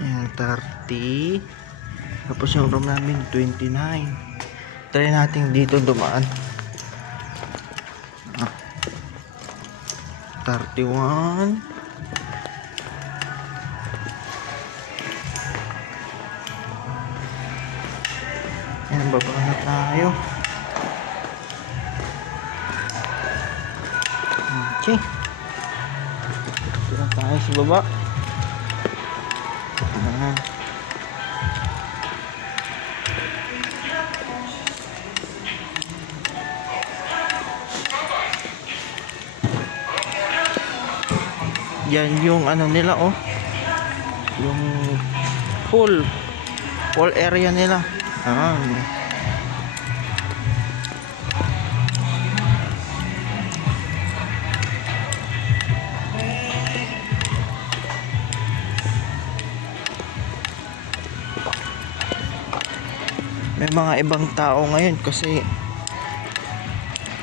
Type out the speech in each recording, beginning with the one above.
Ayan, 30. Tapos yung room namin, 29. Try natin dito dumaan. 31. Ayan, baba na tayo. Okay. Dito na tayo sa baba. Ayan. Yan yung ano nila, oh, yung pool area nila. May mga ibang tao ngayon kasi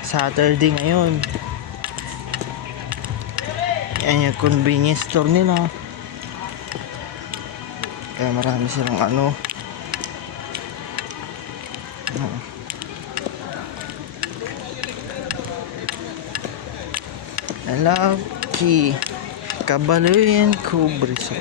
Saturday ngayon. Yan yung convenience store nila. Kaya marami silang ano. Lucky Kabaloyan Kubriso.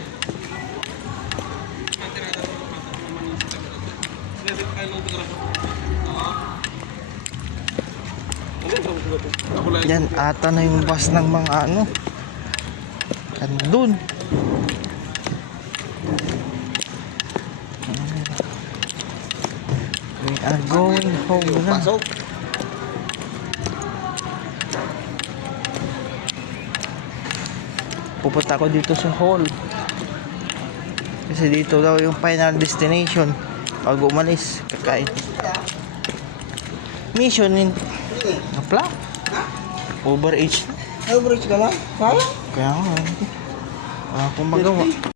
Yan ata na yung bus ng mga ano. Andun. We are going home na. Pupunta ako dito sa hall. Kasi dito daw yung final destination. Pag umalis, kakain. Mission in Napla? Overage. Overage ka lang? Kaya? Kaya nga. Wala akong magawa.